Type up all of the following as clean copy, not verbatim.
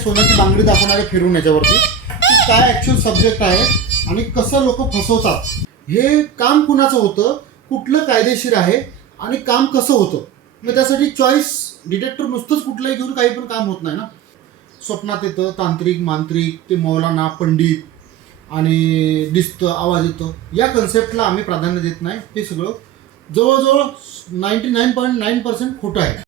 सोन्याची बांगडी दाखवणारे फिरून याच्यावरती की काय ॲक्च्युअल सब्जेक्ट आहे आणि कसं लोक फसवतात, हे काम कुणाचं होतं, कुठलं कायदेशीर आहे आणि काम कसं होतं. मग त्यासाठी चॉईस डिटेक्टर नुसतंच कुठलंही घेऊन काही पण काम होत नाही ना. स्वप्नात येतं तांत्रिक मांत्रिक, ते मौलाना पंडित आणि दिसतं आवाज येतो, या कन्सेप्टला आम्ही प्राधान्य देत नाही. हे सगळं जवळजवळ 99.9% खोटं आहे.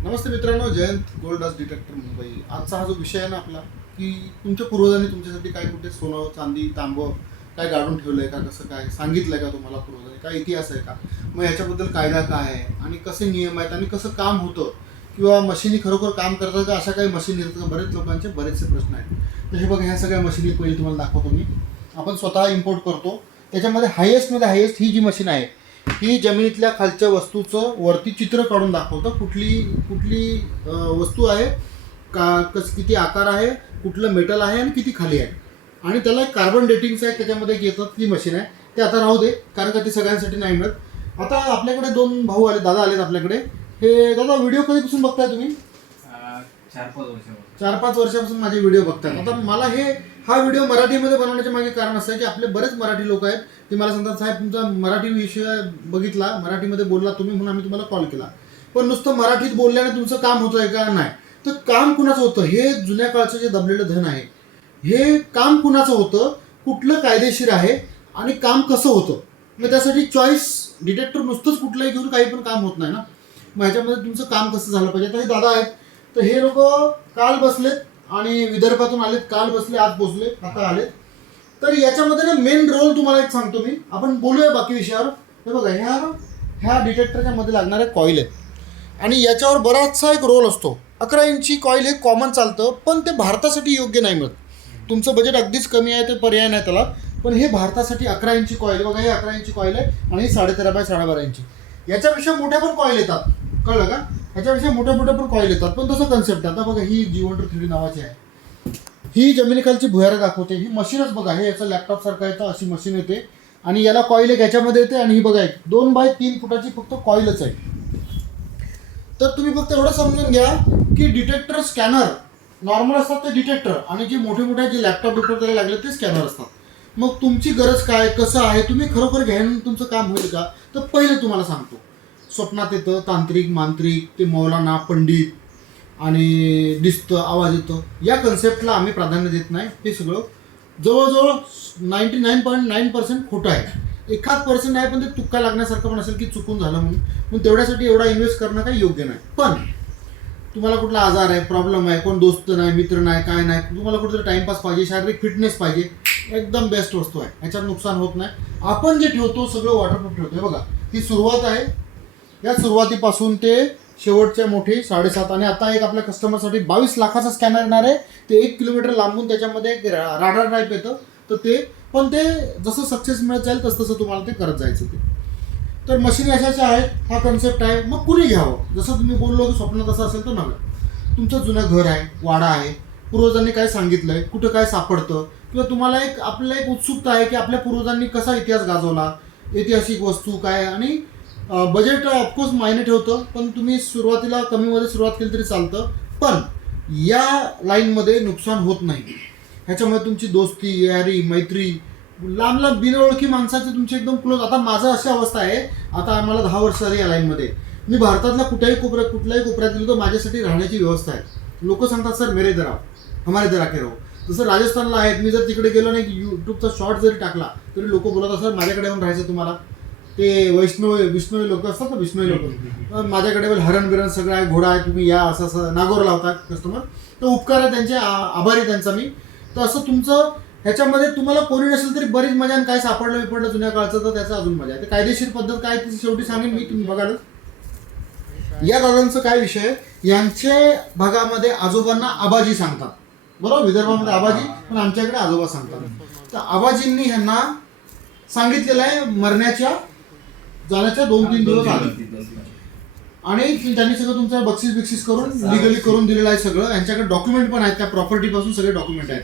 नमस्ते मित्रांनो, Jayant gold dust detector Mumbai. आजचा हा जो विषय आहे ना आपला, की तुमच्या पूर्वजांनी तुमच्यासाठी काय कुठे सोनं चांदी तांबं काय गाडून ठेवलं आहे का, कसं काय सांगितलं आहे का तुम्हाला पूर्वजांनी, काय इतिहास आहे का, मग याच्याबद्दल कायदा काय आहे आणि कसे नियम आहेत आणि कसं काम होतं, किंवा मशिनी खरोखर काम करतात का, अशा काही मशीन येतात का, बरेच लोकांचे बरेचसे प्रश्न आहेत. तर हे बघा, ह्या सगळ्या मशिनी पहिले तुम्हाला दाखवतो मी. आपण स्वतः इम्पोर्ट करतो. त्याच्यामध्ये हायेस्टमध्ये हायेस्ट ही जी मशीन आहे, ही जमिनीतल्या खालच्या वस्तूचं वरती चित्र काढून दाखवतं. कुठली वस्तू आहे का, किती आकार आहे, कुठलं मेटल आहे आणि किती खाली आहे. आणि त्याला कार्बन डेटिंगचं आहे, त्याच्यामध्ये येतात ती मशीन आहे. ते आता राहू दे, कारण का ती सगळ्यांसाठी नाही मिळत. आता आपल्याकडे 2 भाऊ आले, दादा आलेत आपल्याकडे. हे दादा व्हिडिओ कधीपासून बघताय तुम्ही? 4-5 वर्षापासून माझे व्हिडिओ बघतात. आता मला हा व्हिडिओ मराठीमध्ये बनवण्याचे मागे कारण असं आहे की आपले बरेच मराठी लोक आहेत, ते मला सांगतात, साहेब तुमचा मराठी विषय बघितला, मराठीमध्ये बोलला तुम्ही म्हणून आम्ही तुम्हाला कॉल केला. पण नुसतं मराठीत बोलल्याने तुमचं काम होतं आहे का? नाही. तर काम कुणाचं होतं, हे जुन्या काळचं जे दबलेलं धन आहे, हे काम कुणाचं होतं, कुठलं कायदेशीर आहे आणि काम कसं होतं. मग त्यासाठी चॉईस डिटेक्टर नुसतंच कुठलंही घेऊन काही पण काम होत नाही ना. मग ह्याच्यामध्ये तुमचं काम कसं झालं पाहिजे. आता हे दादा आहेत, तर हे लोक काल बसलेत आणि विदर्भातून आलेत, काल बसले आज पोचले, आता आलेत. तर याच्यामध्ये ना मेन रोल तुम्हाला एक सांगतो मी, आपण बोलूया बाकी विषयावर. हे बघा, ह्या डिटेक्टरच्या मध्ये लागणारे कॉईल आहेत आणि याच्यावर बराचसा एक रोल असतो. 11 इंची कॉईल हे कॉमन चालतं, पण ते भारतासाठी योग्य नाही मिळत. तुमचं बजेट अगदीच कमी आहे, ते पर्याय नाही त्याला. पण हे भारतासाठी 11 इंची कॉईल, बघा हे 11 इंची कॉईल आहे आणि ही 13.5 बाय 12.5 इंची. याच्यापेक्षा मोठ्या पण कॉईल येतात, कळलं का? ह्याच्यापेक्षा मोठ्या पण कॉईल येतात, पण तसं कन्सेप्ट. आता बघा, ही G1 3D नावाची आहे, ही जमिनीखालची भुयारं दाखवते. ही मशीनच बघा, हे याचं लॅपटॉप सारखं येतं, अशी मशीन येते आणि याला कॉईल एक ह्याच्यामध्ये येते. आणि ही बघा, 2 बाय 3 फुटाची फक्त कॉईलच आहे. तर तुम्ही फक्त एवढं समजून घ्या की डिटेक्टर स्कॅनर नॉर्मल असतात, ते डिटेक्टर, आणि जे मोठे जे लॅपटॉप त्याला लागले ते स्कॅनर असतात. मग तुमची गरज काय, कसं आहे, तुम्ही खरोखर घ्यायला तुमचं काम होईल का. तर पहिले तुम्हाला सांगतो, स्वप्नात येतं तांत्रिक मांत्रिक, ते मौलाना पंडित आणि दिसतं आवाज येतो, या कन्सेप्टला आम्ही प्राधान्य देत नाही. हे सगळं जवळजवळ 99.9% खोटं आहे. 1% आहे, पण ते तुक्का लागण्यासारखं पण असेल की चुकून झालं म्हणून तेवढ्यासाठी एवढा इन्व्हेस्ट करणं काही योग्य नाही. पण तुम्हाला कुठला आजार आहे, प्रॉब्लेम आहे, कोण दोस्त नाही, मित्र नाही, काय नाही, तुम्हाला कुठेतरी टाइमपास पाहिजे, शारीरिक फिटनेस पाहिजे, एकदम बेस्ट वस्तू आहे. ह्याच्यात नुकसान होत नाही. आपण जे ठेवतो सगळं वॉटरप्रूफ ठेवतो. हे बघा, ही सुरुवात आहे, या सुरुवातीपासून ते शेवटच्या मोठी 7.5. आणि आता एक आपल्या कस्टमरसाठी 22 लाखाचा स्कॅनर येणार आहे. ते 1 किलोमीटर लांबून त्याच्यामध्ये एक राडार टाईप येतं. तर ते पण ते जसं सक्सेस मिळत जाईल तसं तुम्हाला ते करत जायचं. ते तर मशीन अशाच्या आहेत, हा कन्सेप्ट आहे. मग कुणी घ्यावं, जसं तुम्ही बोललो की स्वप्नात असं असेल तर नव्हे. तुमचं जुनं घर आहे, वाडा आहे, पूर्वजांनी काय सांगितलं आहे, कुठं काय सापडतं, किंवा तुम्हाला आपल्याला एक उत्सुकता आहे की आपल्या पूर्वजांनी कसा इतिहास गाजवला, ऐतिहासिक वस्तू काय. आणि बजेट ऑफकोर्स मायने ठेवतं, पण तुम्ही सुरुवातीला कमीमध्ये सुरुवात केली तरी चालतं. पण या लाईनमध्ये नुकसान होत नाही. ह्याच्यामुळे तुमची दोस्ती, यारी, मैत्री, लांब बिनओळखी माणसाचे तुमचे एकदम क्लोज. आता माझं अशी अवस्था आहे, आता आम्हाला 10 वर्ष झाली या लाईनमध्ये. मी भारतातल्या कुठल्याही कोपऱ्यात गेलो तर माझ्यासाठी राहण्याची व्यवस्था आहे. लोक सांगतात, सर मेरे इधर आओ, हमारे इधर आके रहो. जसं राजस्थानला आहेत, मी जर तिकडे गेलो नाही, यूट्यूबचा शॉर्ट जरी टाकला तरी लोक बोलत असतात, माझ्याकडे येऊन राहायचं तुम्हाला. ते विष्णू लोक असतात ना, विष्णू लोक, माझ्याकडे हरण बिरण सगळं आहे, घोडा आहे, तुम्ही या, असं नागोर लावतात कस्टमर. तर उपकार आहे त्यांचे, आभारी त्यांचा मी. तर असं तुमचं ह्याच्यामध्ये तुम्हाला कोणी नसेल तरी बरीच मजा. आणि काय सापडलं जुन्या काळचं तर त्याचं अजून मजा आहे. तर कायदेशीर पद्धत काय ती शेवटी सांगेन मी, तुम्ही बघाल. या दादांचं काय विषय आहे, यांच्या भागामध्ये आजोबांना आबाजी सांगतात, बरोबर. विदर्भामध्ये आबाजी, पण आमच्याकडे आजोबा सांगतात. तर आबाजींनी ह्यांना सांगितलेलं आहे मरण्याच्या जाण्याच्या 2-3 दिवस आले, आणि त्यांनी सगळं तुमचं बक्षीस करून लिगली करून दिलेलं आहे सगळं. यांच्याकडे डॉक्युमेंट पण आहेत, त्या प्रॉपर्टी पासून सगळे डॉक्युमेंट आहेत.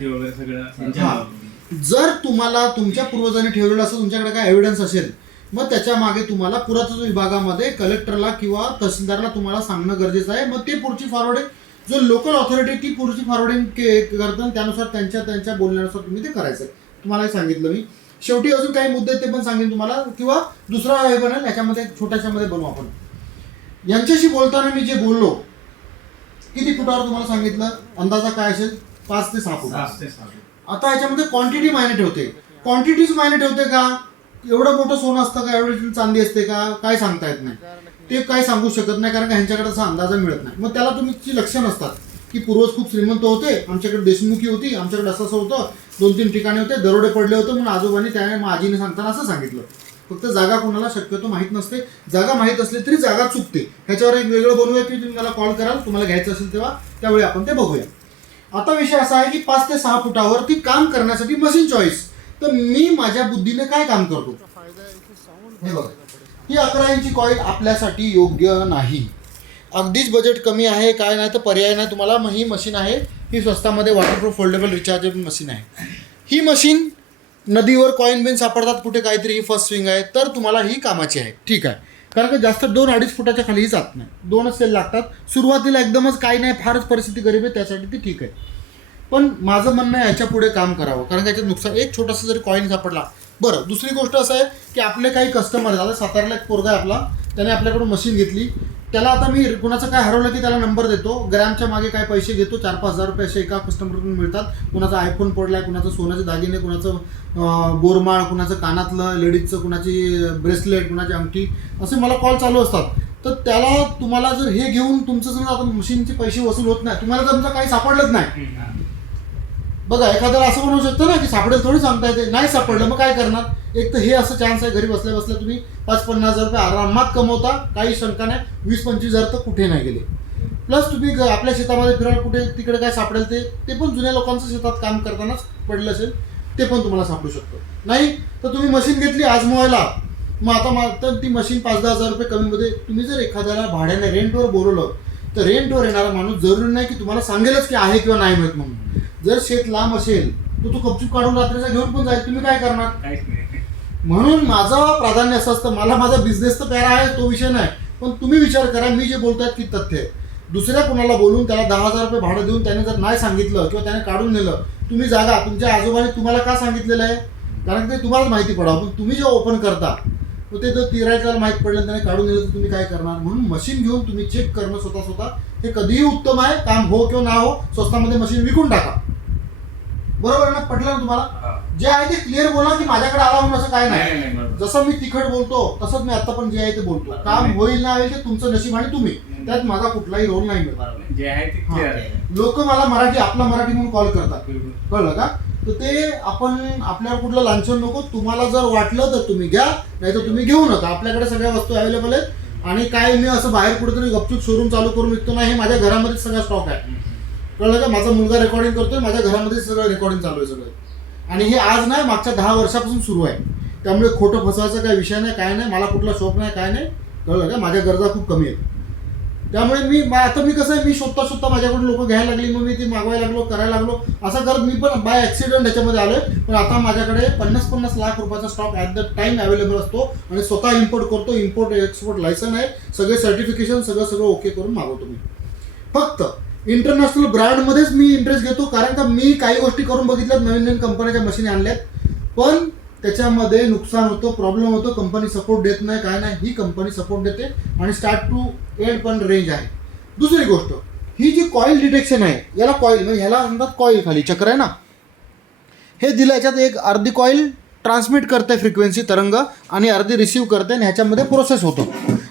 जर तुम्हाला तुमच्या पूर्वजांनी ठेवलेलं असं तुमच्याकडे काय एव्हिडन्स असेल, मग त्याच्या मागे तुम्हाला पुरातत्व विभागामध्ये कलेक्टरला किंवा तहसीलदारला तुम्हाला सांगणं गरजेचं आहे. मग ते पुढची फॉरवर्ड जो लोकल ऑथॉरिटी ती पुढची फॉरवर्डिंग करतात, त्यानुसार त्यांच्या बोलण्यानुसार तुम्ही ते करायचं. तुम्हाला सांगितलं मी. शेवटी अजून काही मुद्दे ते पण सांगेन तुम्हाला, किंवा दुसरा हे बनेल याच्यामध्ये छोट्याशामध्ये बनवू आपण. यांच्याशी बोलताना मी जे बोललो, किती फुटावर तुम्हाला सांगितलं, अंदाजा काय असेल 5 ते 6 फूट. आता याच्यामध्ये क्वांटिटी मायने ठेवते. क्वांटिटीच मायने ठेवते का? एवढं मोठं सोनं असतं का, एवढी चांदी असते का, काय सांगता येत नाही. ते काय सांगू शकत नाही, कारण का ह्यांच्याकडे असा अंदाजा मिळत नाही. मग त्याला तुमची लक्षणं असतात की पूर्वज खूप श्रीमंत होते, आमच्याकडे देशमुखी होती, आमच्याकडे असं होतं, 2-3 ठिकाणी होते, दरोडे पडले होते म्हणून आजोबांनी त्याने मग आजीने सांगताना असं सांगितलं. फक्त जागा कोणाला शक्यतो माहीत नसते. जागा माहीत असली तरी जागा चुकते. ह्याच्यावर एक वेगळं बनवूया की तुम्ही मला कॉल कराल, तुम्हाला घ्यायचं असेल तेव्हा, त्यावेळी आपण ते बघूया. आता विषय असा आहे की 5 ते 6 फुटावरती काम करण्यासाठी मशीन चॉईस. तर मी माझ्या बुद्धीने काय काम करतो हे बघा. ही 11 इंची कॉईल आपल्यासाठी योग्य नाही. अगदीच बजेट कमी आहे, काय नाही तर पर्याय नाही तुम्हाला. मग ही मशीन आहे, ही स्वस्तामध्ये वॉटरप्रूफ फोल्डेबल रिचार्जेबल मशीन आहे. ही मशीन नदीवर कॉईन बिन सापडतात कुठे काहीतरी, ही फर्स्ट स्विंग आहे, तर तुम्हाला ही कामाची आहे. ठीक आहे, कारण का जास्त 2-2.5 फुटाच्या खालीही जात नाही. 2च सेल लागतात सुरुवातीला. एकदमच काही नाही, फारच परिस्थिती गरीब आहे, त्यासाठी ती ठीक आहे. पण माझं म्हणणं आहे याच्या पुढे काम करावं, कारण त्याच्यात नुकसान. एक छोटासा जरी कॉईन सापडला. बरं, दुसरी गोष्ट असं आहे की आपले काही कस्टमर झाले. साताऱ्याला एक पोरगा आहे आपला, त्याने आपल्याकडून मशीन घेतली. त्याला आता मी कुणाचं काय हरवलं की त्याला नंबर देतो, ग्रॅमच्या मागे काय पैसे घेतो, 4-5 हजार रुपये असे एका कस्टमरकडून मिळतात. कुणाचा आयफोन पडलाय, कुणाचं सोन्याचे दागिने, कुणाचं बोरमाळ, कुणाचं कानातलं लेडीजचं, कुणाची ब्रेसलेट, कुणाची अंगठी, असे मला कॉल चालू असतात. तर त्याला तुम्हाला जर हे घेऊन तुमचं समजा आता मशीनचे पैसे वसूल होत नाही, तुम्हाला जर काही सापडलंच नाही. बघा, एखाद्याला असं म्हणू शकतं ना की सापडेल, थोडी सांगता येते. नाही सापडलं मग काय करणार? एक तर हे असं चान्स आहे, घरी बसल्या बसल्या तुम्ही 5-50 हजार रुपये आरामात कमवता, काही शंका नाही. 20-25 हजार तर कुठे नाही गेले. प्लस तुम्ही आपल्या शेतामध्ये फिराल, कुठे तिकडे काय सापडेल ते पण जुन्या लोकांचं शेतात काम करतानाच पडलं असेल, ते पण तुम्हाला सापडू शकतं. नाही तर तुम्ही मशीन घेतली आजमवायला, मग आता तर ती मशीन 5-10 हजार रुपये कमीमध्ये. तुम्ही जर एखाद्याला भाड्याने रेंटवर बोलवलं, तर रेंटवर येणारा माणूस जरुरी नाही की तुम्हाला सांगेलच की आहे किंवा नाही माहीत म्हणून. जर शेत लांब असेल तर तो कपचूप काढून रात्रीचा घेऊन पण जाईल, तुम्ही काय करणार? म्हणून माझं प्राधान्य असं असतं, मला माझा बिझनेस तर प्यारा आहे, तो विषय नाही. पण तुम्ही विचार करा, मी जे बोलतोय की तथ्य आहे. दुसऱ्या कोणाला बोलून त्याला 10,000 रुपये भाडं देऊन त्याने जर नाही सांगितलं किंवा त्याने काढून नेलं, तुम्ही जागा तुमच्या आजोबाने तुम्हाला का सांगितलेलं आहे? कारण ते तुम्हाला माहिती पडावं. पण तुम्ही जेव्हा ओपन करता तर ते जर तिरायला माहीत पडलं त्याने काढून नेलं तर तुम्ही काय करणार? म्हणून मशीन घेऊन तुम्ही चेक करणं स्वतः हे कधीही उत्तम आहे. काम हो किंवा ना हो, स्वस्तामध्ये मशीन विकून टाका. बरोबर ना? पटलं ना तुम्हाला? जे आहे ते क्लिअर बोला की माझ्याकडे आला म्हणून असं काय नाही. जसं मी तिखट बोलतो तसंच मी आता पण जे आहे ते बोलतो. काम होईल ना होईल ते तुमचं नशीब आणि तुम्ही, त्यात माझा कुठलाही रोल नाही. लोक मला मराठी, आपला मराठी म्हणून कॉल करतात, कळलं का? तर ते आपण आपल्याला कुठलं लांछन नको. तुम्हाला जर वाटलं तर तुम्ही घ्या, नाही तर तुम्ही घेऊ नका. आपल्याकडे सगळ्या वस्तू अवेलेबल आहेत. आणि काय मी असं बाहेर कुठेतरी गपचूप शोरूम चालू करून विकतो नाही, हे माझ्या घरामध्येच सगळा स्टॉक आहे, कळलं का? माझा मुलगा रेकॉर्डिंग करतोय, माझ्या घरामध्ये सगळं रेकॉर्डिंग चालू आहे सगळं. आणि हे आज नाही, मागच्या 10 वर्षापासून सुरू आहे. त्यामुळे खोटं फसवायचा काही विषय नाही, काय नाही. मला कुठला शॉप नाही, काय नाही, कळलं का? माझ्या गरजा खूप कमी आहेत. त्यामुळे मी कसं आहे, मी शोधता माझ्याकडून लोक घ्यायला लागली, मग मी ती मागवायला लागलो, करायला लागलो. असं करत मी पण बाय ॲक्सिडेंट ह्याच्यामध्ये आलोय. पण आता माझ्याकडे 50-50 लाख रुपयाचा stock at the time available असतो आणि स्वतः इम्पोर्ट करतो. इम्पोर्ट एक्सपोर्ट लायसन आहे, सगळे सर्टिफिकेशन सगळं ओके करून मागवतो मी. फक्त इंटरनॅशनल ब्रँडमध्येच मी इंटरेस्ट घेतो, कारण का मी काही गोष्टी करून बघितल्यात, नवीन कंपन्याच्या मशीन आणल्यात, पण त्याच्यामध्ये नुकसान होतं, प्रॉब्लेम होतो, कंपनी सपोर्ट देत नाही, काय नाही. ही कंपनी सपोर्ट देते आणि स्टार्ट टू एंड पण रेंज आहे. दुसरी गोष्ट, ही जी कॉईल डिटेक्शन आहे, याला कॉईल म्हणजे ह्याला म्हणतात कॉईल, खाली चक्र आहे ना, हे दिलं. याच्यात एक अर्धी कॉईल ट्रान्समिट करते फ्रिक्वेन्सी तरंग आणि अर्धी रिसीव्ह करते आणि ह्याच्यामध्ये प्रोसेस होतो.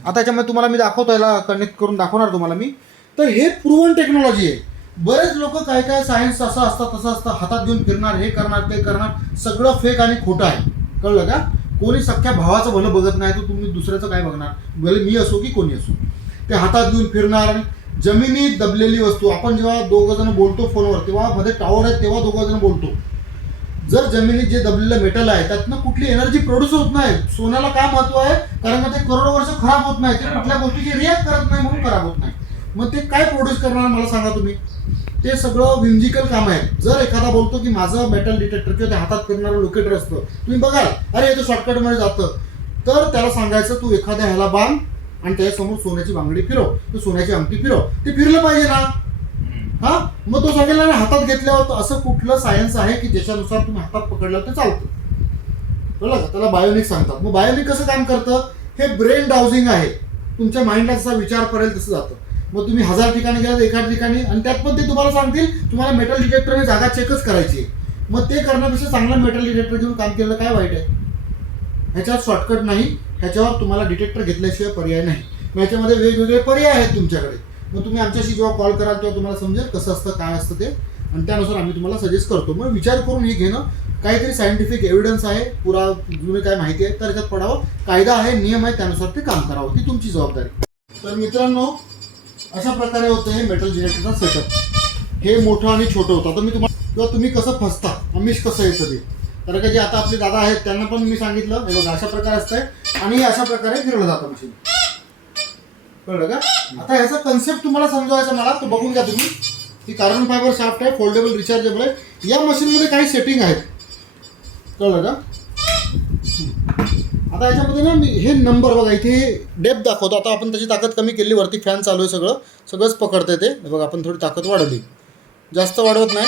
आता याच्यामध्ये तुम्हाला मी दाखवतो, याला कनेक्ट करून दाखवणार तुम्हाला मी. तर हे प्रूव्हन टेक्नॉलॉजी आहे. बरेच लोक काय सायन्स असं असतं तसं असतं, हातात घेऊन फिरणार, हे करणार ते करणार, सगळं फेक आणि खोटं आहे, कळलं का? कोणी सख्या भावाचं भलं बघत नाही, तर तुम्ही दुसऱ्याचं काय बघणार? भले मी असो की कोणी असो, ते हातात घेऊन फिरणार. आणि जमिनीत दबलेली वस्तू, आपण जेव्हा 2 जण बोलतो फोनवर, तेव्हा मध्ये टॉवर आहे तेव्हा 2 जण बोलतो. जर जमिनीत जे दबलेलं मेटल आहे त्यातनं कुठली एनर्जी प्रोड्यूस होत नाही. सोन्याला काय महत्व आहे? कारण का ते करोडो वर्ष खराब होत नाही, ते कुठल्या गोष्टीची रिॲक्ट करत नाही म्हणून खराब होत नाही. मग ते काय प्रोड्यूस करणार मला सांगा तुम्ही? ते सगळं विंजिकल काम आहे. जर एखादा बोलतो की माझं मेटल डिटेक्टर किंवा ते हातात फिरणारं लोकेटर असतं, तुम्ही बघाल अरे हे तर शॉर्टकटमध्ये जातं, तर त्याला सांगायचं तू एखाद्या ह्याला बांध आणि त्याच्यासमोर सोन्याची बांगडी फिरव, तू सोन्याची अंगठी फिरव. ते फिरलं पाहिजे ना, हा, मग तो सांगेल ना हातात घेतल्यावर तर असं कुठलं सायन्स आहे की ज्याच्यानुसार तुम्ही हातात पकडल्यावर ते चालतं. कळलं का? त्याला बायोनिक सांगतात. मग बायोनिक कसं काम करतं? हे ब्रेन डाउजिंग आहे. तुमच्या माइंडला जसा विचार करेल तसं जातं. मग तुम्ही 1000 ठिकाणी गेलात एका ठिकाणी आणि त्यात पण ते तुम्हाला सांगतील तुम्हाला मेटल डिटेक्टरने जागा चेकच करायची आहे. मग ते करण्यापेक्षा चांगलं मेटल डिटेक्टर घेऊन काम केलं काय वाईट आहे? ह्याच्यावर शॉर्टकट नाही, ह्याच्यावर तुम्हाला डिटेक्टर घेतल्याशिवाय पर्याय नाही. मग ह्याच्यामध्ये वेगवेगळे पर्याय आहेत तुमच्याकडे. मग तुम्ही आमच्याशी जेव्हा कॉल कराल तेव्हा तुम्हाला समजेल कसं असतं काय असतं ते, आणि त्यानुसार आम्ही तुम्हाला सजेस्ट करतो. मग विचार करून हे घेणं, काहीतरी सायंटिफिक एव्हिडन्स आहे, पुरा जुने काय माहिती आहे तर ह्याच्यात पडावं. कायदा आहे, नियम आहे, त्यानुसार ते काम करावं, ती तुमची जबाबदारी. तर मित्रांनो, अशा प्रकारे होतं हे मेटल डिटेक्टरचा सेटअप. हे मोठं आणि छोटं होतं. आता मी तुम्हाला किंवा तुम्ही कसं फसता, आमिष कसं येतं ते, कारण का जे आता आपले दादा आहेत त्यांना पण मी सांगितलं. हे बघा अशा प्रकारे असतंय आणि अशा प्रकारे फिरवलं जातं मशीन. कळलं का? आता ह्याचा कन्सेप्ट तुम्हाला समजवायचा मला, तो बघून घ्या तुम्ही. ही कार्बन फायबर शाफ्ट आहे, फोल्डेबल रिचार्जेबल आहे. या मशीनमध्ये काही सेटिंग आहेत. कळलं का? आता याच्यामध्ये ना मी हे नंबर बघा, इथे डेप्थ दाखवतो. आता आपण त्याची ताकद कमी केली, वरती फॅन चालू आहे, सगळंच पकडतंय ते. बघा आपण थोडी ताकद वाढवली, जास्त वाढवत नाही.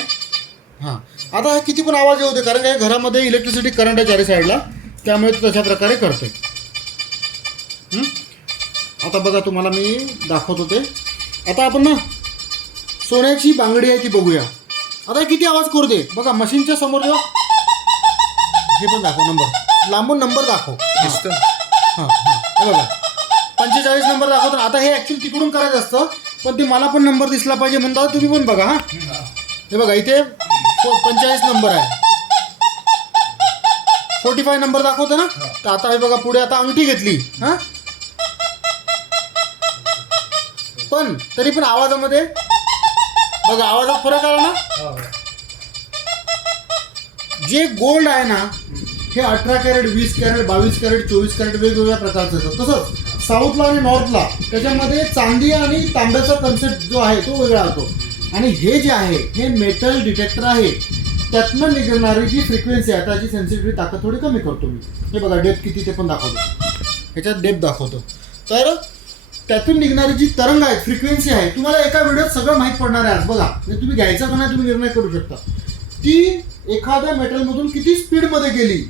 हां, आता हा किती पण आवाज येऊ दे, कारण काय घरामध्ये इलेक्ट्रिसिटी करंट आहे चारी साईडला, त्यामुळे तो तशा प्रकारे करते. आता बघा तुम्हाला मी दाखवतो ते. आता आपण ना सोन्याची बांगडी आहे ती बघूया. आता किती आवाज करू दे. बघा मशीनच्या समोर जेव्हा हे पण दाखव, नंबर लांबून नंबर दाखव. हां हे बघा 45 नंबर दाखवतो. आता हे ॲक्च्युली तिकडून करायचं असतं, पण ते मला पण नंबर दिसला पाहिजे म्हणतात. तुम्ही पण बघा. हां हे बघा इथे 45 नंबर आहे, 45 नंबर दाखवतो ना. तर आता हे बघा पुढे आता अंगठी घेतली. हां पण तरी पण आवाजामध्ये बघा, आवाजात फरक आला ना. जे गोल्ड आहे ना हे 18 कॅरेट, 20 कॅरेट, 22 कॅरेट, 24 कॅरेट वेगवेगळ्या प्रकारचं येतं. तसंच साऊथला आणि नॉर्थला त्याच्यामध्ये चांदी आणि तांब्याचा कन्सेप्ट जो आहे तो वेगळा होतो. आणि हे जे आहे हे मेटल डिटेक्टर आहे, त्यातनं निघणारी जी फ्रिक्वेन्सी आहे त्याची सेन्सिटिव्हिटी ताकद थोडी कमी करतो मी. हे बघा डेप्थ किती ते पण दाखवतो, ह्याच्यात डेप्थ दाखवतो. तर त्यातून निघणारी जी तरंग आहे, फ्रिक्वेन्सी आहे, तुम्हाला एका व्हिडिओत सगळं माहीत पडणार आहे. बघा म्हणजे तुम्ही घ्यायचा का नाही तुम्ही निर्णय करू शकता. ती एखाद्या मेटलमधून किती स्पीडमध्ये गेली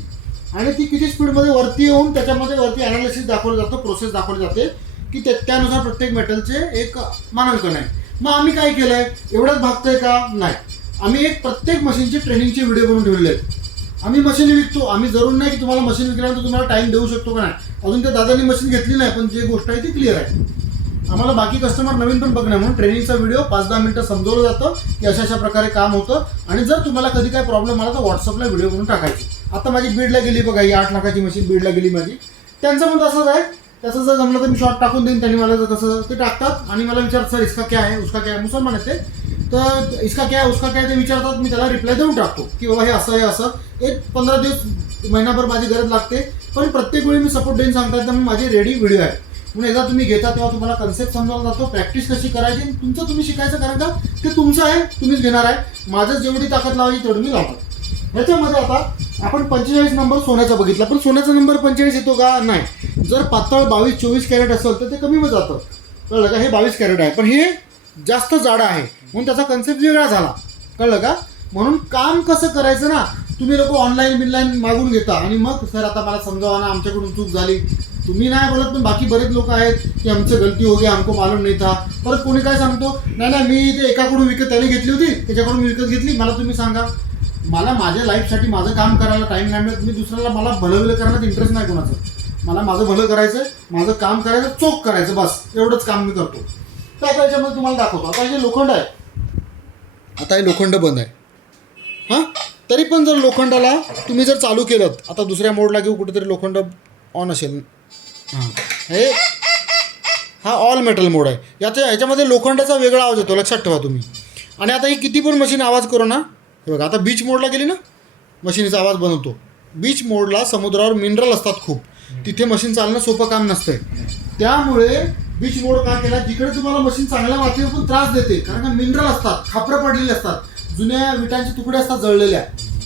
आणि ती किती स्पीडमध्ये वरती येऊन त्याच्यामध्ये वरती ॲनालिसिस दाखवलं जातं, प्रोसेस दाखवली जाते की त्यानुसार प्रत्येक मेटलचे एक मानांकन आहे. मग आम्ही काय केलं आहे, एवढंच भागतंय का? नाही, आम्ही एक प्रत्येक मशीनचे ट्रेनिंगचे व्हिडिओ बनवून ठेवले आहेत. आम्ही मशीन विकतो, आम्ही जरूर नाही की तुम्हाला मशीन विकल्यानंतर तुम्हाला टाईम देऊ शकतो का नाही. अजून त्या दादांनी मशीन घेतली नाही, पण जी गोष्ट आहे ती क्लिअर आहे. आम्हाला बाकी कस्टमर नवीन पण बघणार म्हणून ट्रेनिंगचा व्हिडिओ 5-10 मिनिटं समजवलं जातं की अशा प्रकारे काम होतं. आणि जर तुम्हाला कधी काय प्रॉब्लेम आला तर व्हॉट्सअपला व्हिडिओ बनवून टाकायची. आता माझी बीडला गेली बघा, ही 8 लाखाची मशीन बीडला गेली माझी. त्यांचं पण तसंच आहे. त्याचं जर जमलं तर मी शॉर्ट टाकून देईन, त्यांनी मला जर कसं ते टाकतात आणि मला विचारतात सर इसका क्या है उसका क्या है, मुसलमान आहे ते, तर इसका क्या है उसका क्या है ते विचारतात. मी त्याला रिप्लाय देऊन टाकतो की बाबा हे असं आहे असं. एक 15 दिवस महिनाभर माझी गरज लागते, पण प्रत्येक वेळी मी सपोर्ट देईन सांगतात. तर माझी रेडी व्हिडिओ आहे म्हणून एकदा तुम्ही घेता तेव्हा तुम्हाला कन्सेप्ट समजावला जातो, प्रॅक्टिस कशी करायची तुमचं तुम्ही शिकायचं. कारण का ते तुमचं आहे, तुम्हीच घेणार आहे. माझं जेवढी ताकद लावायची तेवढी मी लावतो. ह्याच्यामध्ये आता आपण 45 नंबर सोन्याचा बघितला, पण सोन्याचा नंबर 45 येतो का? नाही. जर पातळ 22-24 कॅरेट असेल तर ते कमीमध्ये जातं. कळलं का? हे 22 कॅरेट आहे, पण हे जास्त जाडं आहे म्हणून त्याचा कन्सेप्ट वेगळा झाला. कळलं का? म्हणून काम कसं करायचं ना, तुम्ही लोक ऑनलाईन मागून घेता आणि मग सर आता मला समजावा ना, आमच्याकडून चूक झाली. तुम्ही नाही बोलत, पण बाकी बरेच लोक आहेत की आमचं गलती हो गया, हमको मालूम नाही था. परत कोणी काय सांगतो, नाही मी ते एकाकडून विकत त्याने घेतली होती, त्याच्याकडून मी विकत घेतली. मला तुम्ही सांगा, मला माझ्या लाईफसाठी माझं काम करायला टाईम नाही मिळत. मी दुसऱ्याला मला भलं करण्यात इंटरेस्ट नाही कोणाचं. मला माझं भलं करायचं, माझं काम करायचं, चोख करायचं, बस एवढंच काम मी करतो. तर आता याच्यामध्ये तुम्हाला दाखवतो. आता हे लोखंड आहे, आता हे लोखंड बंद आहे. हां, तरी पण जर लोखंडाला तुम्ही जर चालू केलं, आता दुसऱ्या मोडला घेऊ कुठेतरी लोखंड ऑन असेल. हां, हे हा ऑल मेटल मोड आहे. ह्याच्यामध्ये लोखंडाचा वेगळा आवाज येतो, लक्षात ठेवा तुम्ही. आणि आता ही किती पण मशीन आवाज करू ना, हे बघा आता बीच मोडला गेली ना, मशीनचा आवाज बनवतो. बीच मोडला समुद्रावर मिनरल असतात खूप, तिथे मशीन चालणं सोपं काम नसतंय. त्यामुळे बीच मोड का केला, जिकडे तुम्हाला मशीन चांगल्या मातीवर पण त्रास देते, कारण का मिनरल असतात, खापरं पडलेले असतात, जुन्या विटांचे तुकडे असतात जळलेल्या,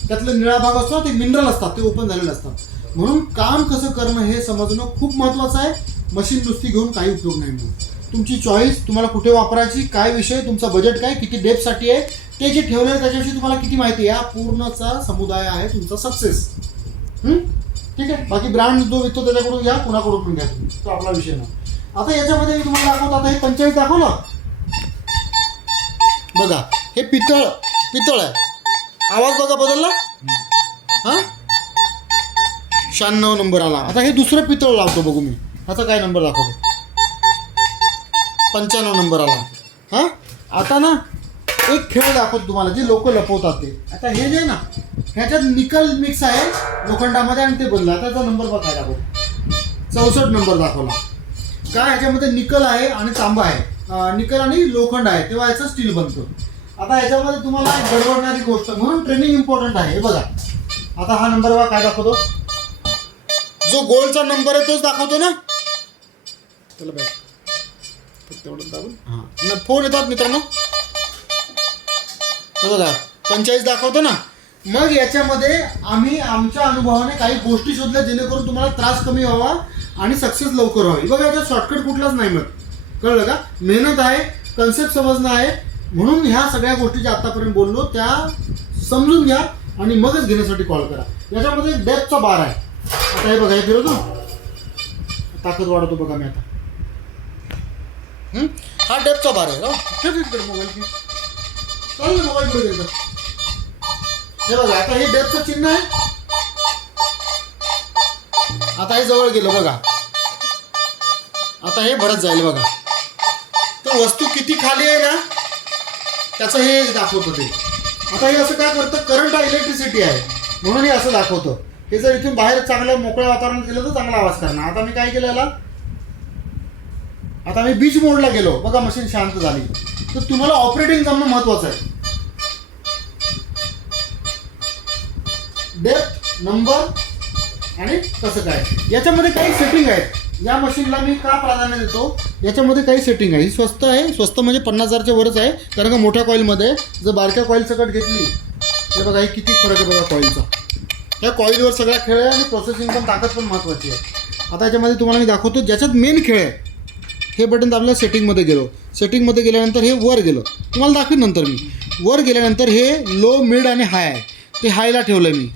त्यातले निळा भाग असतो ते मिनरल असतात, ते ओपन झालेले असतात. म्हणून काम कसं करणं हे समजणं खूप महत्त्वाचं आहे. मशीन नुसती घेऊन काही उपयोग नाही. म्हणून तुमची चॉईस, तुम्हाला कुठे वापरायची, काय विषय, तुमचा बजेट काय, किती डेप्थसाठी आहे, ते जे ठेवलं आहे त्याच्याविषयी तुम्हाला किती माहिती आहे, या पूर्णचा समुदाय आहे तुमचा सक्सेस. ठीक आहे. बाकी ब्रँड जो विकतो त्याच्याकडून घ्या, कुणाकडून पण घ्या, तो आपला विषय नाही. आता याच्यामध्ये मी तुम्हाला दाखवतो. आता हे 45 दाखवलं बघा, हे पितळ आहे. आवाज बघा बदलला, हां 96 नंबर आला. आता हे दुसरं पितळ लावतो बघू मी, ह्याचा काय नंबर दाखवतो, 95 नंबर आला. हां आता ना एक खेळ दाखवतो तुम्हाला जे लोक लपवतात ते. आता हे जे ना ह्याच्यात निकल मिक्स आहे लोखंडामध्ये आणि ते बनलं. आता त्याचा नंबर बघा, काय दाखवतो 64 नंबर दाखवला. काय ह्याच्यामध्ये निकल आहे आणि तांबा आहे, निकल आणि लोखंड आहे, तेव्हा याचं स्टील बनतं. आता ह्याच्यामध्ये तुम्हाला एक गडबडणारी गोष्ट म्हणून ट्रेनिंग इम्पॉर्टंट आहे. हे बघा, आता हा नंबर बघा काय दाखवतो, जो गोल्डचा नंबर आहे तोच दाखवतो ना. चला बाय तेवढं दाबून, हां फोन येतात मित्रांनो. हे बघा 45 दाखवतो ना. मग याच्यामध्ये आम्ही आमच्या अनुभवाने काही गोष्टी शोधल्या जेणेकरून तुम्हाला त्रास कमी व्हावा आणि सक्सेस लवकर व्हावी. बघा याच्यात शॉर्टकट कुठलाच नाही. मग कळलं का, मेहनत आहे, कन्सेप्ट समजणं आहे. म्हणून ह्या सगळ्या गोष्टी ज्या आत्तापर्यंत बोललो त्या समजून घ्या आणि मगच घेण्यासाठी कॉल करा. याच्यामध्ये डेप्थचा बार आहे. आता हे बघा, हे फिरवतो, ताकद वाढवतो बघा मी आता. हा डेप्थचा बार आहे. मोबाईल की चालेल, मोबाईल पुढे गेलं. हे बघा, आता हे डेप्थचं चिन्ह आहे. आता हे जवळ गेलं बघा, आता हे भरत जाईल बघा. तर वस्तू किती खाली आहे ना त्याचं हे दाखवतं ते. आता हे असं काय करतं, करंट आहे, इलेक्ट्रिसिटी आहे म्हणून हे असं दाखवतं. हे जर इथून बाहेर चांगलं मोकळ्या वातावरणात गेलं तर चांगला आवाज करणार. आता मी काय केलं याला, आता मी बीच मोडला गेलो बघा, मशीन शांत झाली. तर तुम्हाला ऑपरेटिंग जमणं महत्वाचं आहे. डेप्थ, नंबर आणि कसं काय, याच्यामध्ये काही सेटिंग आहेत. या मशीनला मी का प्राधान्य देतो, याच्यामध्ये काही सेटिंग आहे. ही स्वस्त आहे, स्वस्त म्हणजे 50,000च्या वरच आहे. कारण का मोठ्या कॉईलमध्ये जर बारक्या कॉईल सकट घेतली तर बघा हे किती फरक आहे बघा कॉईलचा. या कॉईलवर सगळा खेळ आहे आणि प्रोसेसिंग पण ताकद पण महत्त्वाची आहे. आता याच्यामध्ये तुम्हाला मी दाखवतो ज्याच्यात मेन खेळ आहे. हे बटन दाबलं, सेटिंगमध्ये गेलो. सेटिंगमध्ये गेल्यानंतर हे वर गेलो, तुम्हाला दाखवीन नंतर मी. वर गेल्यानंतर हे लो, मिड आणि हाय आहे, ते हायला ठेवलं मी.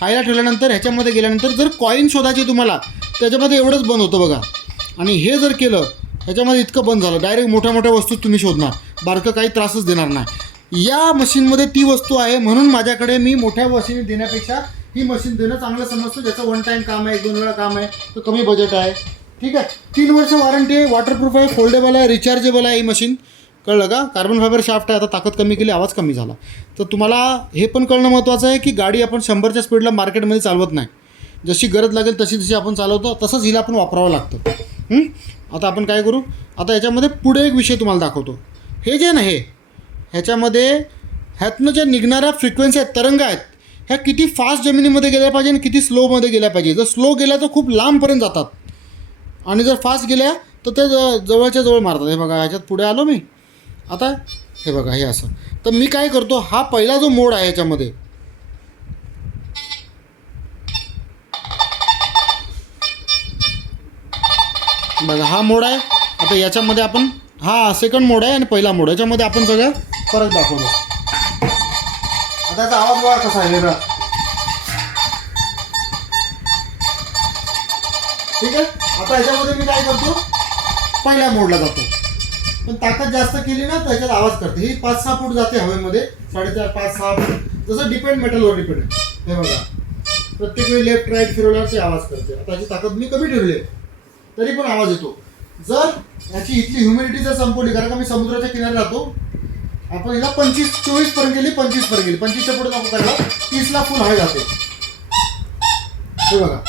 हायला ठेवल्यानंतर ह्याच्यामध्ये गेल्यानंतर जर कॉईन शोधायची तुम्हाला त्याच्यामध्ये एवढंच बंद होतं बघा. आणि हे जर केलं ह्याच्यामध्ये इतकं बंद झालं, डायरेक्ट मोठ्या मोठ्या वस्तू तुम्ही शोधणार, बारकं काही त्रासच देणार नाही. या मशीनमध्ये ती वस्तू आहे म्हणून माझ्याकडे मी मोठ्या मशीन देण्यापेक्षा ही मशीन देणं चांगलं समजतो. ज्याचं वन टाईम काम आहे, 1-2 वेळा काम आहे, तर कमी बजेट आहे. ठीक आहे. 3 वर्ष वॉरंटी आहे, वॉटरप्रूफ आहे, फोल्डेबल आहे, रिचार्जेबल आहे ही मशीन. कळलं का, कार्बन फायबर शाफ्ट आहे. आता ताकद कमी केली, आवाज कमी झाला. तर तुम्हाला हे पण कळणं महत्त्वाचं आहे की गाडी आपण 100च्या स्पीडला मार्केटमध्ये चालवत नाही. जशी गरज लागेल तशी आपण चालवतो, तसंच हिला आपण वापरावं लागतं. आता आपण काय करू, आता याच्यामध्ये पुढे एक विषय तुम्हाला दाखवतो. हे जे ना ह्याच्यामध्ये ह्यातनं ज्या निघणाऱ्या फ्रिक्वेन्सी आहेत, तरंग आहेत, ह्या किती फास्ट जमिनीमध्ये गेल्या पाहिजे आणि किती स्लोमध्ये गेल्या पाहिजे. जर स्लो गेल्या तर खूप लांबपर्यंत जातात आणि जर फास्ट गेल्या तर ते जवळच्या जवळ मारतात. हे बघा ह्याच्यात पुढे आलो मी. आता हे बघा हे असं. तर मी काय करतो, हा पहिला जो मोड आहे ह्याच्यामध्ये, बघा हा मोड आहे. आता याच्यामध्ये आपण हा सेकंड मोड आहे आणि पहिला मोड, याच्यामध्ये आपण सगळं फरक दाखवतो. आता याचा आवाज बघा कसा आहे वेगळा. ठीक आहे. आता याच्यामध्ये मी काय करतो, पहिल्या मोडला जातो. पण ताकद जास्त केली ना तर याच्यात आवाज करते. ही 5-6 फूट जाते हवेमध्ये, 4.5, 5-6 फूट, जसं डिपेंड मेटलवर डिपेंड आहे. हे बघा प्रत्येक वेळी लेफ्ट राईट फिरवल्यावर ते आवाज करते. आता याची ताकद मी कमी ठेवली आहे तरी पण आवाज येतो. जर याची इथली ह्युमिडिटी जर संपवली, कारण का मी समुद्राच्या किनारी राहतो, आपण हिला 24 पर्यंत गेली, 25 पर्यंत गेली, 25च्या पुढे नको करायला, 30ला फुल हवे जाते. हे बघा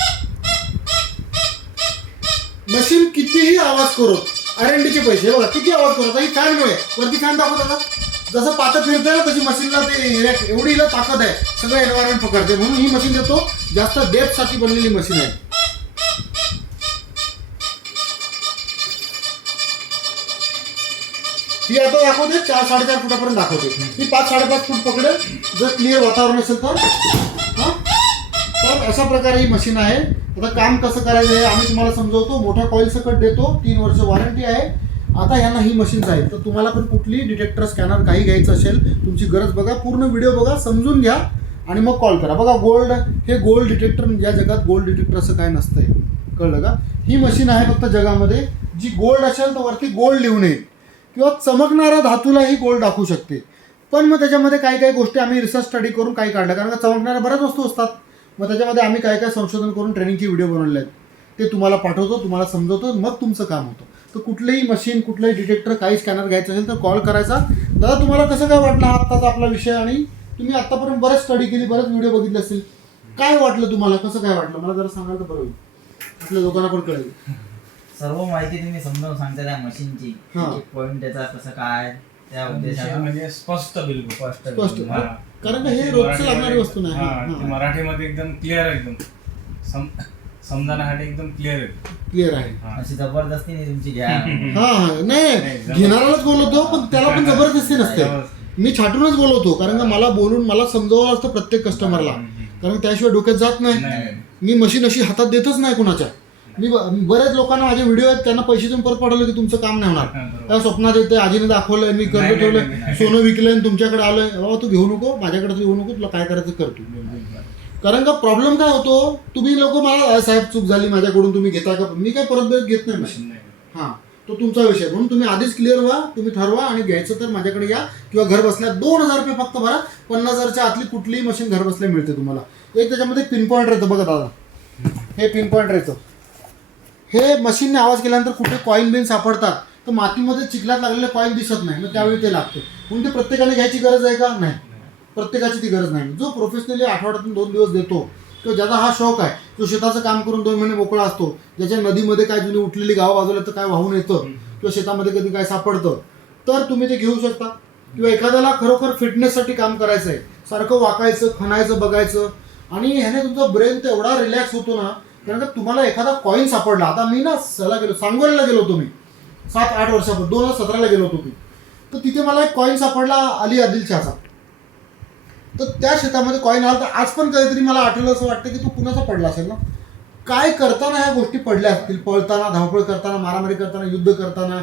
मशीन कितीही आवाज करो, R&Dचे पैसे बघा किती आवाज करत. ही फॅनमुळे वरती फॅन दाखवत, जसं पातं फिरतं ना तशी मशीनला ते एवढी हिला ताकद आहे, सगळं एन्व्हायरमेंट पकडते. म्हणून ही मशीन देतो, जास्त डेप्थसाठी बनलेली मशीन आहे. ही आता दाखवते 4-4.5 फुटापर्यंत दाखवते. ही 5-5.5 फूट पकडेल जर क्लिअर वातावरण असेल तर. तर अशा प्रकारे ही मशीन आहे. आता काम कसं करायचं आहे आम्ही तुम्हाला समजवतो. मोठ्या कॉईल सकट देतो, 3 वर्ष वॉरंटी आहे आता यांना ही मशीन्स आहेत, तर तुम्हाला पण कुठली डिटेक्टर स्कॅनर काही घ्यायचं असेल, तुमची गरज बघा, पूर्ण व्हिडिओ बघा, समजून घ्या आणि मग कॉल करा. बघा गोल्ड, हे गोल्ड डिटेक्टर, या जगात गोल्ड डिटेक्टर असं काय नसतंय, कळलं का? ही मशीन आहे फक्त जगामध्ये जी गोल्ड असेल तर वरती गोल्ड लिहून येईल किंवा चमकणाऱ्या धातूलाही गोल्ड दाखवू शकते. पण मग त्याच्यामध्ये काही काही गोष्टी आम्ही रिसर्च स्टडी करून काही काढल्या, कारण का चमकणाऱ्या बऱ्याच वस्तू असतात. मग त्याच्यामध्ये आम्ही काय काय संशोधन करून ट्रेनिंगचे व्हिडिओ बनवले आहेत, ते तुम्हाला पाठवतो, तुम्हाला समजवतो, मग तुमचं काम होतं. तर कुठलंही मशीन, कुठलंही डिटेक्टर, काही स्कॅनर घ्यायचं असेल तर कॉल करायचा. दादा तुम्हाला कसं काय वाटलं हा आत्ताचा आपला विषय, आणि तुम्ही आत्तापर्यंत बरेच स्टडी केली, बरेच व्हिडिओ बघितले असतील, काय वाटलं तुम्हाला, कसं काय वाटलं मला जरा सांगाल तर बरं होईल, आपल्या लोकांना पण कळेल. सर्व माहिती तुम्ही समजावून सांगता त्या मशीनची, पॉईंट त्याचा कसं काय, त्या उद्देशाने म्हणजे स्पष्ट, बिलकुल स्पष्ट, कारण का हे रोजचं लागणारी वस्तू नाही. ते मराठीमध्ये एकदम क्लिअर आहे, एकदम समजण्यासाठी एकदम क्लिअर आहे. अशी जबरदस्ती नाही तुमची घ्या. हा नाही, घेणारालाच बोलवतो, पण त्याला पण जबरदस्ती नसते. मी छाटूनच बोलवतो, कारण का मला बोलून मला समजावं असतं प्रत्येक कस्टमरला, कारण त्याशिवाय डोक्यात जात नाही. मी मशीन अशी हातात देतच नाही कुणाच्या. मी बऱ्याच लोकांना माझे व्हिडिओ आहेत, त्यांना पैसे देऊन परत पाठवले की तुमचं काम नाही होणार, त्या स्वप्नात येते, आजीने दाखवलंय, मी कर्ज ठेवलंय, सोनं विकलंय आणि तुमच्याकडे आलोय, बाबा तू घेऊ नको, माझ्याकडे तू येऊ नको, तुला काय करायचं करतो. कारण का प्रॉब्लेम काय होतो, तुम्ही लोक मला साहेब चूक झाली माझ्याकडून, तुम्ही घेता का, मी काय परत घेत नाही मशीन. हां, तो तुमचा विषय, म्हणून तुम्ही आधीच क्लिअर व्हा, तुम्ही ठरवा, आणि घ्यायचं तर माझ्याकडे या, किंवा घर बसल्या 2000 रुपये फक्त भरा, 50,000च्या आतली कुठलीही मशीन घर बसल्या मिळते तुम्हाला. एक त्याच्यामध्ये पिन पॉईंट राहतं बघा दादा, हे पिन पॉईंट राहतं. हे मशीनने आवाज केल्यानंतर कुठे कॉईन बिन सापडतात, तर मातीमध्ये चिखलात लागलेले कॉईन दिसत नाही, मग त्यावेळी ते लागते. म्हणून ते प्रत्येकाने घ्यायची गरज आहे का, नाही, प्रत्येकाची ती गरज नाही. जो प्रोफेशनली आठवड्यातून 2 दिवस देतो, किंवा ज्याचा हा शौक आहे, जो शेताचं काम करून 2 महिने मोकळा असतो, ज्याच्या नदीमध्ये काय जुनी उठलेली गावं बाजूला तर काय वाहून येतं, किंवा शेतामध्ये कधी काय सापडतं, तर तुम्ही ते घेऊ शकता. किंवा एखाद्याला खरोखर फिटनेससाठी काम करायचं आहे, सारखं वाकायचं, खणायचं, बघायचं, आणि ह्याने तुमचा ब्रेन तेवढा रिलॅक्स होतो ना. कारण का तुम्हाला एखादा कॉईन सापडला, आता मी ना सांगोल्याला गेलो होतो, मी 7-8 वर्षापूर्वी 2017ला गेलो होतो मी, तर तिथे मला एक कॉईन सापडला अली आदिलशाहचा. तर त्या शेतामध्ये कॉईन आला, तर आज पण कधीतरी मला आठवलं असं वाटतं की तो कुणाचा पडला असेल ना, काय करताना ह्या गोष्टी पडल्या असतील, पळताना, धावपळ करताना, मारामारी करताना, युद्ध करताना,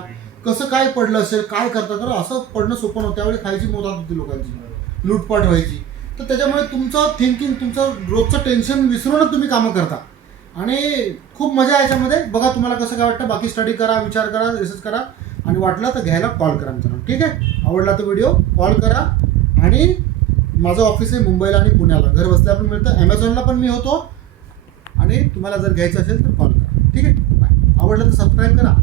कसं काय पडलं असेल, काय करता, कारण असं पडणं सोपं नव्हतं. त्यावेळी खायची मोतात होती लोकांची, लूटपाट व्हायची. तर त्याच्यामुळे तुमचं थिंकिंग, तुमचं रोजचं टेन्शन विसरूनच तुम्ही कामं करता, आणि खूप मजा आहे याच्यामध्ये. बघा तुम्हाला कसं काय वाटतं, बाकी स्टडी करा, विचार करा, रिसर्च करा, आणि वाटलं तर घ्यायला कॉल करा मित्रांनो. ठीक आहे, आवडला तर व्हिडिओ कॉल करा. आणि माझं ऑफिस आहे मुंबईला आणि पुण्याला, घर बसल्या पण मिळतं, ॲमेझॉनला पण मी होतो, आणि तुम्हाला जर घ्यायचं असेल तर कॉल करा. ठीक आहे, बाय. आवडलं तर सबस्क्राईब करा.